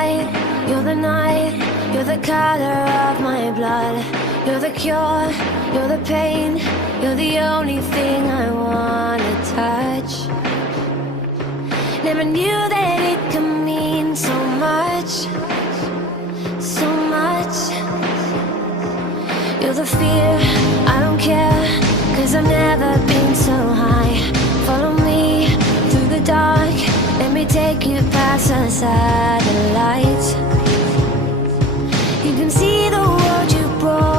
light, you're the night, you're the color of my blood. You're the cure, you're the pain, you're the only thing I wanna touch. Never knew that it could mean so much, so much. You're the fear, I don't care, 'cause I've never been so high. Follow me through the dark, let me take you past the satellites. You can see the world you brought